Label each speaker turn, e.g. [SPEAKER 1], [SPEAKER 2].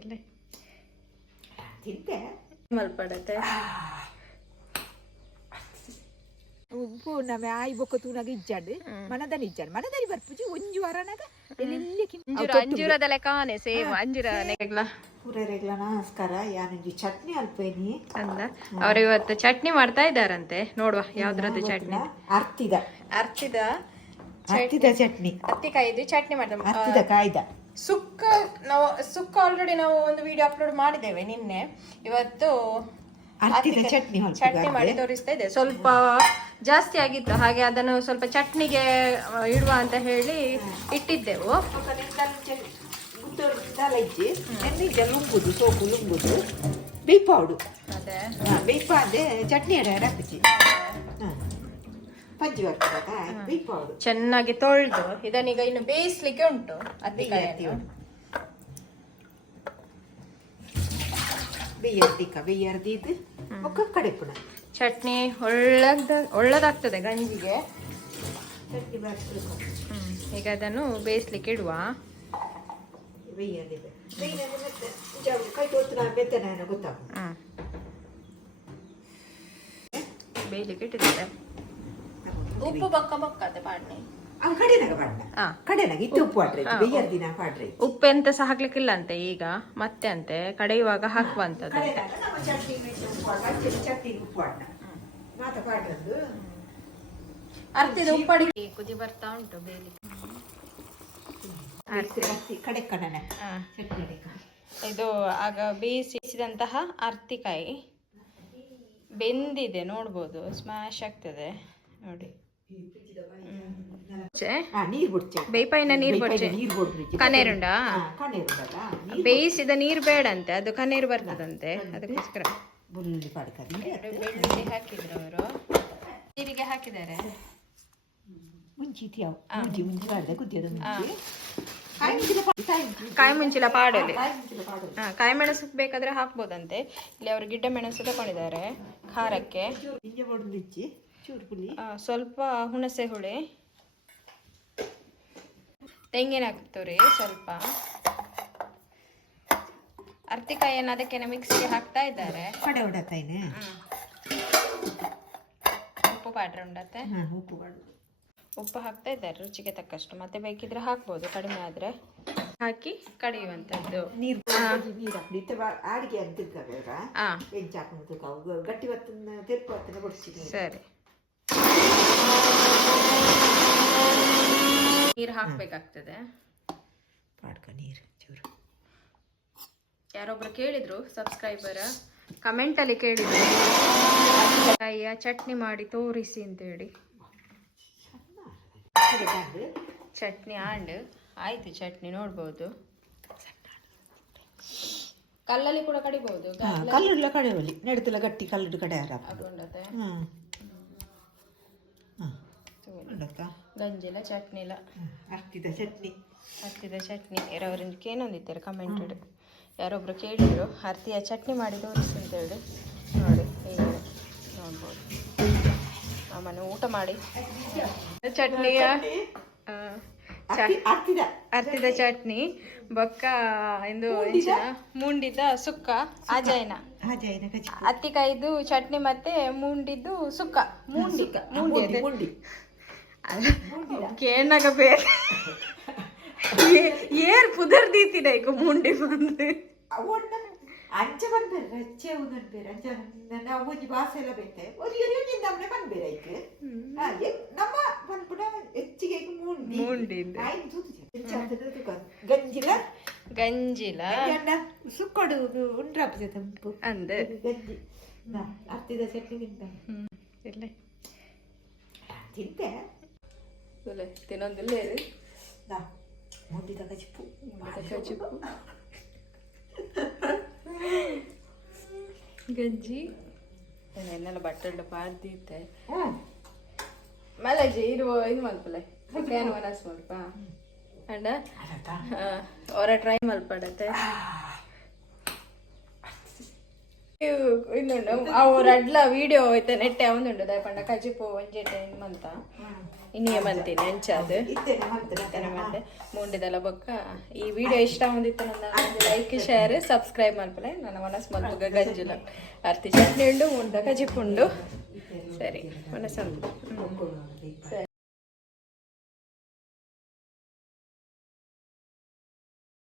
[SPEAKER 1] ಇಲ್ಲೇ
[SPEAKER 2] ತಿಂತೆ.
[SPEAKER 1] ಮಲ್ಪಡತ್ತೆ.
[SPEAKER 2] ಉಪ್ಪು ನಮ ಆಯಿ ಬೊಕ್ಕ ತೂನಾಗ ಇಜ್ಜಾಡು ಮನದಲ್ಲಿ ಇಜ್ಜಾಡು. ಮನದಲ್ಲಿ ಬರ್ಪುಜಿ ಒಂಜು ವಾರನಾಗ ಎಲ್ಲಿ
[SPEAKER 1] ಅಂಜೂರದ ಸೇಮ್ ಅಂಜೂರ ನೆಗ್ಲ
[SPEAKER 2] ಪೂರರೆಗ್ಲ ನಮಸ್ಕಾರ. ಚಟ್ನಿ ಅಲ್ಪೇನಿ?
[SPEAKER 1] ಅಂದ ಅವ್ರು ಇವತ್ತು ಚಟ್ನಿ ಮಾಡ್ತಾ ಇದ್ದಾರಂತೆ. ನೋಡುವ ಯಾವ್ದ್ರದ್ದು ಚಟ್ನಿ.
[SPEAKER 2] ಅರ್ತಿದ.
[SPEAKER 1] ಅರ್ಚಿದ
[SPEAKER 2] ಅರ್ತಿದ ಚಟ್ನಿ.
[SPEAKER 1] ಹತ್ತಿಕಾಯಿದು ಚಟ್ನಿ ಮಾಡ್ತಾರೆ
[SPEAKER 2] ಅರ್ತಿದ ಕಾಯ್ದ.
[SPEAKER 1] ಸುಕ್ಕ ನಾವು ಸುಕ್ಕ ಆಲ್ರೆಡಿ ನಾವು ಒಂದು ವಿಡಿಯೋ ಅಪ್ಲೋಡ್ ಮಾಡಿದ್ದೇವೆ ನಿನ್ನೆ ಇವತ್ತು
[SPEAKER 2] ಚಟ್ನಿ
[SPEAKER 1] ಚಟ್ನಿ ಮಾಡಿ ತೋರಿಸ್ತಾ ಇದೆ ಸ್ವಲ್ಪ ಜಾಸ್ತಿ ಆಗಿತ್ತು ಹಾಗೆ ಅದನ್ನು ಸ್ವಲ್ಪ ಚಟ್ನಿಗೆ ಇಡುವ ಅಂತ ಹೇಳಿ ಇಟ್ಟಿದ್ದೆವು
[SPEAKER 2] ಲುಂಬುದು ಸೋಪು ಲುಂಬುದು ಬೇಯ್ಪಾವಡು
[SPEAKER 1] ಅದೇ
[SPEAKER 2] ಬೇಯ್ಪ ಅಂದೆ ಚಟ್ನಿ ಎಡೆ ಹಾಕಿಸಿ ಪಜ್ಜಿ ಬರ್ತದ ಬೇಯ್ಪಾವಡು
[SPEAKER 1] ಚೆನ್ನಾಗಿ ತೊಳೆದು ಇದನ್ನೀಗ ಇನ್ನು ಬೇಯಿಸ್ಲಿಕ್ಕೆ ಉಂಟು ಹತ್ತಿಕಾಯಿಯನ್ನು
[SPEAKER 2] ಬೆಯ್ಯರ್ದಿಕ್ಕ ಬೆಯ್ಯರ್ದಿದ್ದು ಒಕ್ಕ ಕಡೆಪುಣ.
[SPEAKER 1] ಚಟ್ನಿ ಒಳ್ಳದ ಒಳ್ಳದಾಗ್ತದೆ ಗಂಜಿಗೆ.
[SPEAKER 2] ಚಟ್ನಿ
[SPEAKER 1] ಬರ್ತದೆ. ಈಗ ಅದನ್ನು ಬೇಯಿಸ್ಲಿಕ್ಕೆ ಇಡುವ.
[SPEAKER 2] ಬೆಯ್ಯರ್ದಿದೆ ಕೈ ತೊತ್ತು ನಾನು ಬೆತ್ತನ ಏನೋ ಗೊತ್ತಾಗ
[SPEAKER 1] ಹ್ಮ್. ಇಟ್ಟಿದ್ದಾರೆ. ಉಪ್ಪು ಬಕ್ಕ ಬಕ್ಕತೆ ಪಾಡ್ನೆ.
[SPEAKER 2] ಅವ್ ಕಡೆನಾಗ ಪಾಡ್ನ
[SPEAKER 1] ಹಾ
[SPEAKER 2] ಕಡೆನಾಗ ಇತ್ತು ಉಪ್ಪು ಪಾಡ್ರಿ ಬೆಯ್ಯರ್ದಿನ ಪಾಡ್ರಿ
[SPEAKER 1] ಉಪ್ಪು. ಎಂತ ಸಹ ಹಾಕ್ಲಿಕ್ಕಿಲ್ಲ ಅಂತೆ ಈಗ ಮತ್ತೆ ಅಂತೆ ಕಡೆಯುವಾಗ ಹಾಕುವಂತದ್ದು.
[SPEAKER 2] ಕಡೆನಾಗ ನಮ್ಮ ಚಟ್ನಿ ಮೆಣಸು ಉಪ್ಪು ಪಾಡ್ನ ಅಂಚೆ ಚಟ್ನಿ ಉಪ್ಪು ಪಾಡ್ನ ಮಾತ ಪಾಡ್ರದ್ದು.
[SPEAKER 1] ಅರ್ತಿದ ಉಪ್ಪಡಿ. ಕುದಿ ಬರ್ತಾ ಉಂಟು
[SPEAKER 2] ಬೇಲಿ. ಕಡೆ ಕಡನೆ. ಚಟ್ನಿ.
[SPEAKER 1] ಇದು ಆಗ ಬೇಯಿಸಿದಂತಹ ಅರ್ತಿಕಾಯಿ. ಬೆಂದಿದೆ ನೋಡ್ಬೋದು ಸ್ಮ್ಯಾಶ್ ಆಗ್ತದೆ. ನೋಡಿ. ಬೇಯ್ಪಾಯಿನ ನೀರ್ ಬಡ್ಚೆ. ಕನೇರುಂಡಾ ಬೇಯಿಸಿದ ನೀರು ಬೇಡಂತೆ ಅದು ಕಣ್ಣೀರು ಬರ್ತದಂತೆ. ಅದಕ್ಕೋಸ್ಕರ. ಬೆಳ್ಳುಳ್ಳಿ ಹಾಕಿದ್ರು ಅವರು. ನೀರಿಗೆ ಹಾಕಿದ್ದಾರೆ.
[SPEAKER 2] ಮುಂಚಿ ಮುಂಚಿ ಮುಂಚಿ. ಕಾಯಿ
[SPEAKER 1] ಮುಂಚಿಲ
[SPEAKER 2] ಕಾಯಿ
[SPEAKER 1] ಮೆಣಸು ಬೇಕಾದ್ರೆ ಹಾಕ್ಬೋದಂತೆ. ಇಲ್ಲಿ ಅವರು ಗಿಡ್ಡ ಮೆಣಸು ತಗೊಂಡಿದ್ದಾರೆ ಖಾರಕ್ಕೆ. ಸ್ವಲ್ಪ ಹುಣಸೆ ಹುಳಿ. ತೆಂಗಿನ ತುರಿ ಸ್ವಲ್ಪ. ಅರ್ತಿಕಾಯಿಯನ್ನು ಅದಕ್ಕೆ ಮಿಕ್ಸಿಗೆ ಹಾಕ್ತಾ ಇದ್ದಾರೆ?
[SPEAKER 2] ಕಡೆ
[SPEAKER 1] ಉಪ್ಪು ಪಾಡ್ರೆ ಉಂಡತ್ತೆ
[SPEAKER 2] ಉಪ್ಪು
[SPEAKER 1] ಉಪ್ಪು ಹಾಕ್ತಾ ಇದ್ದಾರೆ ರುಚಿಗೆ ತಕ್ಕಷ್ಟು. ಮತ್ತೆ ಬೇಕಿದ್ರೆ ಹಾಕ್ಬೋದು ಕಡಿಮೆ ಆದರೆ. ಹಾಕಿ ಕಡಿಯುವಂಥದ್ದು
[SPEAKER 2] ನೀರು ಹಾಕಿ ಅಂತ ಗಟ್ಟಿ ಹೊತ್ತನ್ನ ತೆರ್ಪು ಹೊತ್ತನ್ನ
[SPEAKER 1] ಸರಿ. ನೀರು ಹಾಕ್ಬೇಕಾಗ್ತದೆ.
[SPEAKER 2] ಪಾಡ್ಕ ನೀರು ಚೂರು.
[SPEAKER 1] ಯಾರೊಬ್ರು ಕೇಳಿದ್ರು ಸಬ್ಸ್ಕ್ರೈಬರ್ ಕಮೆಂಟ್ ಅಲ್ಲಿ ಕೇಳಿದ್ರು. ಕಾಯಿಯ ಚಟ್ನಿ ಮಾಡಿ ತೋರಿಸಿ
[SPEAKER 2] ಅಂತ ಹೇಳಿ
[SPEAKER 1] ಚಟ್ನಿ ಆಂಡ್ ಆಯ್ತು ಚಟ್ನಿ ನೋಡ್ಬೋದು. ಕಲ್ಲಲ್ಲಿ ಕೂಡ ಕಡಿಬಹುದು
[SPEAKER 2] ಕಲ್ಲು ಕಡೆ ನೆಡ್ತಿಲ್ಲ ನೆಡ್ತಲ ಗಟ್ಟಿ ಕಲ್ಲು ಕಡೆ ಹ್ಮ್. ಉಂಡಕ್ಕ
[SPEAKER 1] ಗಂಜಿಲ ಚಟ್ನಿಲ
[SPEAKER 2] ಅಕ್ಕಿದ ಚಟ್ನಿ.
[SPEAKER 1] ಅಕ್ಕಿದ ಚಟ್ನಿ. ಯಾರವ್ರಿಂದ ಏನೊಂದಿದ್ದಾರೆ ಕಮೆಂಟೆಡ್ ಯಾರೊಬ್ರು ಕೇಳಿದ್ರು ಹರ್ತಿಯ ಚಟ್ನಿ ಮಾಡಿ ತೋರಿಸಿ ಅಂತೇಳಿ ನೋಡಿ ಹೀಗೆ ನೋಡ್ಬೋದು. ಆಮೇಲೆ ಊಟ ಮಾಡಿ. ಚಟ್ನಿಯ
[SPEAKER 2] ಅರ್ತಿದ
[SPEAKER 1] ಚಟ್ನಿ. ಬೊಕ್ಕ ಇಂದು ಮುಂಡಿದ್ದ ಮುಂಡಿದ ಸುಕ್ಕ
[SPEAKER 2] ಅಜಯನ
[SPEAKER 1] ಅತ್ತಿಕಾಯ್ದು ಚಟ್ನಿ ಮತ್ತೆ ಮುಂಡಿದ್ದು ಸುಕ್ಕ. ಮುಂಡಿ. ಮುಂಡಿ. ಕೇಣಗ ಬೇರೆ ಏರ್ ಪುದರ್ದೀತಿನ ಈಗ ಮುಂಡಿ ಬಂದು?
[SPEAKER 2] ಅಂಚ ಬಂದ್ಬೇರೆ ರಚ್ಚೆ ಉಂದನ್ಬೇರೆ ಅಂಚ ನನ್ನ ಒಂಜಿ ಭಾಷೆ ಎಲ್ಲ ಬೇತೆ. ಒಂದು ಎರಿಯೊಂಜಿ ನಮ್ಮನೆ ಬಂದ್ಬೇರೆ ಐಕೆ ನಮ್ಮ ಬಂದ್ಬಿಡ ಹೆಚ್ಚಿಗೆ ಮುಂಡಿ. ತೂತು ತೂಕ. ಗಂಜಿಲ?
[SPEAKER 1] ಗಂಜಿಲ.
[SPEAKER 2] ಸುಕ್ಕೊಡು ಉಂಡ್ರಾಪ್ ತಂಪು
[SPEAKER 1] ಅಂದೆ.
[SPEAKER 2] ಗಂಜಿ. ಅರ್ತಿದ ಚಟ್ನಿ ತಿಂತ ತಿಂತೆ
[SPEAKER 1] ತಿನ್ನೊಂದಿಲ್ಲ
[SPEAKER 2] ನಾ ಮುಂದಿದ ಕಚಿಪ್ಪು
[SPEAKER 1] ಕಚಿಪ್ಪು ಗಂಜಿ ಬಟ್ಟೆ ಮೇಲೆ ಇರುವ ಇದು ಮಲ್ಪಲೆ ಫ್ಯಾನ್ ಮಲ್ಪ ಅಂಡ ಅವರ ಟ್ರೈ ಮಲ್ಪಡತ್ತೆ ಇನ್ನುಂಡು ಅವ್ರ ಅಡ್ಲ ವಿಡಿಯೋ ಐತೆ ನೆಟ್ಟೆ ಅವನುಂಡು ದಯಪಂಡ ಕಜಿಪು ಟೈಮ್ ಮಂತ
[SPEAKER 2] ಮಾಡ್ತಾರೆ
[SPEAKER 1] ಇತ್ತನೆ ಮತ್ತೆ ಮುಂಡಿದೆಲ್ಲ ಬೊಕ್ಕ ಈ ವಿಡಿಯೋ ಇಷ್ಟ ಬಂದಿತ್ತು ನನ್ನ ಲೈಕ್ ಶೇರ್ ಸಬ್ಸ್ಕ್ರೈಬ್ ಮಾಡ್ಬಲ್ಲ ನನ್ನ ಮನಸ್ಸು ಮಲ್ಪಗ ಗಂಜುಲ. ಅರ್ತಿ ಚಟ್ನಿ ಉಂಡು ಮುಂಡ ಕಜಿಪುಂಡು ಸರಿ ಮನಸ್ಸು ಸರಿ.